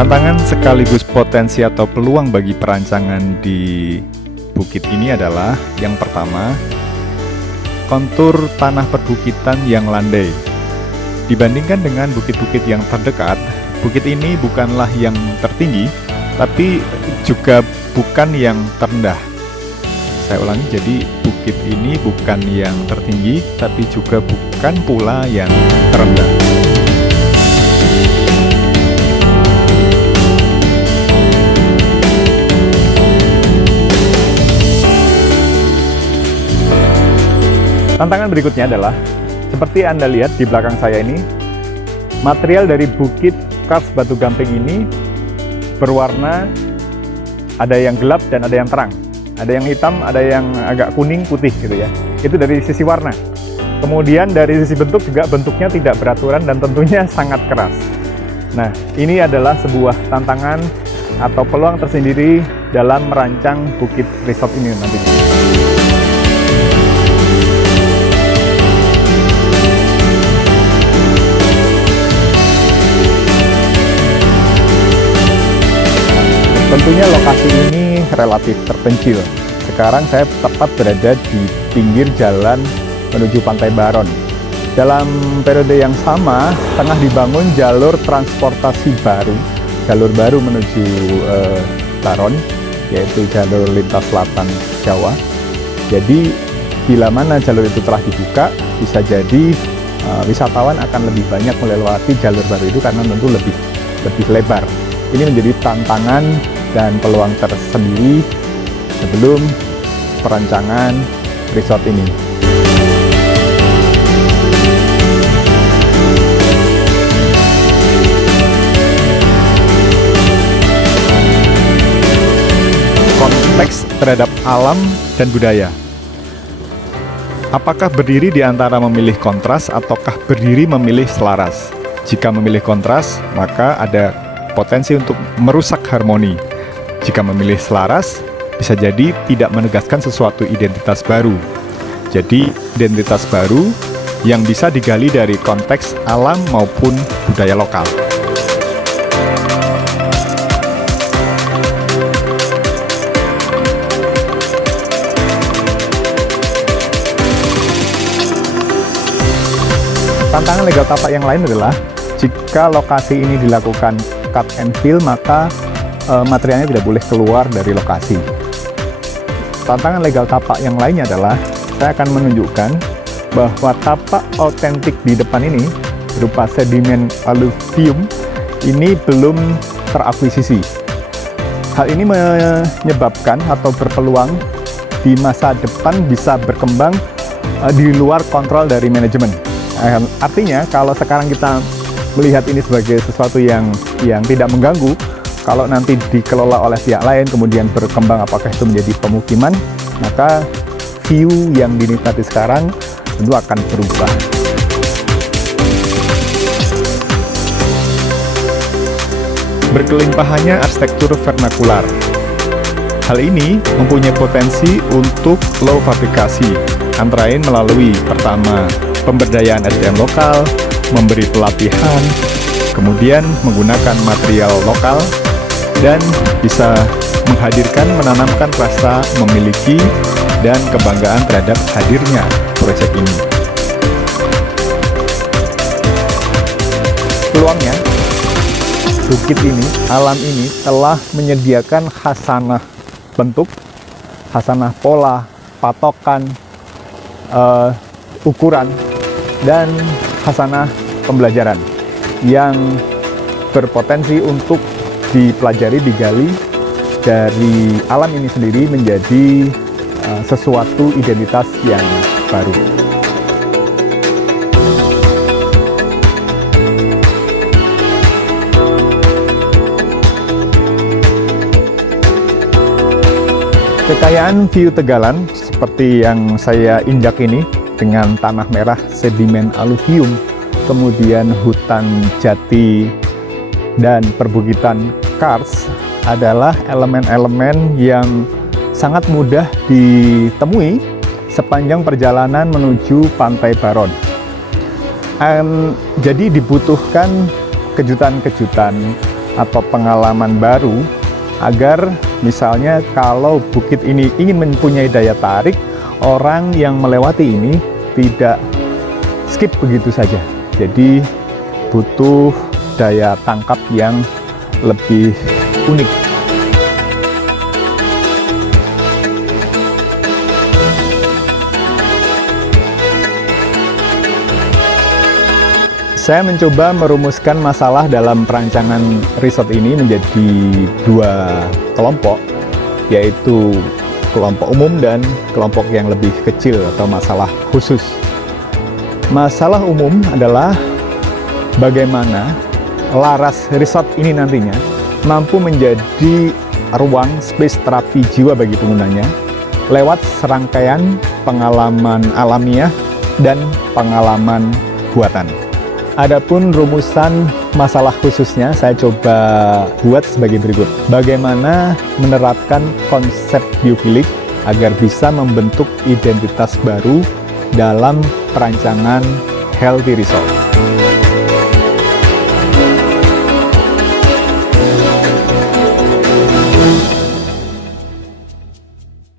Tantangan sekaligus potensi atau peluang bagi perancangan di bukit ini adalah yang pertama, kontur tanah perbukitan yang landai. Dibandingkan dengan bukit-bukit yang terdekat, bukit ini bukanlah yang tertinggi, tapi juga bukan yang terendah. Saya ulangi, jadi bukit ini bukan yang tertinggi, tapi juga bukan pula yang terendah. Tantangan berikutnya adalah, seperti Anda lihat di belakang saya ini, material dari bukit kars batu gamping ini berwarna, ada yang gelap dan ada yang terang. Ada yang hitam, ada yang agak kuning, putih gitu ya. Itu dari sisi warna. Kemudian dari sisi bentuk juga bentuknya tidak beraturan dan tentunya sangat keras. Nah, ini adalah sebuah tantangan atau peluang tersendiri dalam merancang bukit resort ini nantinya. Tentunya lokasi ini relatif terpencil. Sekarang saya tepat berada di pinggir jalan menuju Pantai Baron. Dalam periode yang sama, tengah dibangun jalur transportasi baru, jalur baru menuju Baron, yaitu jalur lintas selatan Jawa. Jadi, bila mana jalur itu telah dibuka, bisa jadi wisatawan akan lebih banyak melewati jalur baru itu karena tentu lebih lebar. Ini menjadi tantangan dan peluang tersendiri sebelum perancangan resort ini. Konteks terhadap alam dan budaya. Apakah berdiri di antara memilih kontras ataukah berdiri memilih selaras? Jika memilih kontras, maka ada potensi untuk merusak harmoni. Jika memilih selaras, bisa jadi tidak menegaskan sesuatu identitas baru. Jadi, identitas baru yang bisa digali dari konteks alam maupun budaya lokal. Tantangan legal tapak yang lain adalah, jika lokasi ini dilakukan cut and fill, maka materialnya tidak boleh keluar dari lokasi. Tantangan legal tapak yang lainnya adalah, saya akan menunjukkan bahwa tapak autentik di depan ini berupa sedimen aluvium ini belum terakuisisi. Hal ini menyebabkan atau berpeluang di masa depan bisa berkembang di luar kontrol dari manajemen. Artinya, kalau sekarang kita melihat ini sebagai sesuatu yang tidak mengganggu, kalau nanti dikelola oleh pihak lain kemudian berkembang apakah itu menjadi pemukiman, maka view yang dinikmati sekarang tentu akan berubah. Berkelimpahannya arsitektur vernakular. Hal ini mempunyai potensi untuk low fabrikasi, antara lain melalui pertama, pemberdayaan SDM lokal, memberi pelatihan, kemudian menggunakan material lokal, dan bisa menanamkan rasa memiliki dan kebanggaan terhadap hadirnya proyek ini. Peluangnya, bukit ini, alam ini telah menyediakan khasanah bentuk, khasanah pola, patokan, ukuran, dan khasanah pembelajaran yang berpotensi untuk dipelajari, digali dari alam ini sendiri menjadi sesuatu identitas yang baru. Kekayaan view Tegalan seperti yang saya injak ini, dengan tanah merah sedimen aluvium, kemudian hutan jati dan perbukitan kars, adalah elemen-elemen yang sangat mudah ditemui sepanjang perjalanan menuju Pantai Baron. Jadi dibutuhkan kejutan-kejutan atau pengalaman baru, agar misalnya kalau bukit ini ingin mempunyai daya tarik, orang yang melewati ini tidak skip begitu saja. Jadi butuh daya tangkap yang lebih unik. Saya mencoba merumuskan masalah dalam perancangan resort ini menjadi dua kelompok, yaitu kelompok umum dan kelompok yang lebih kecil atau masalah khusus. Masalah umum adalah bagaimana laras resort ini nantinya mampu menjadi ruang space terapi jiwa bagi penggunanya lewat serangkaian pengalaman alamiah dan pengalaman buatan. Adapun rumusan masalah khususnya saya coba buat sebagai berikut. Bagaimana menerapkan konsep biofilik agar bisa membentuk identitas baru dalam perancangan healthy resort.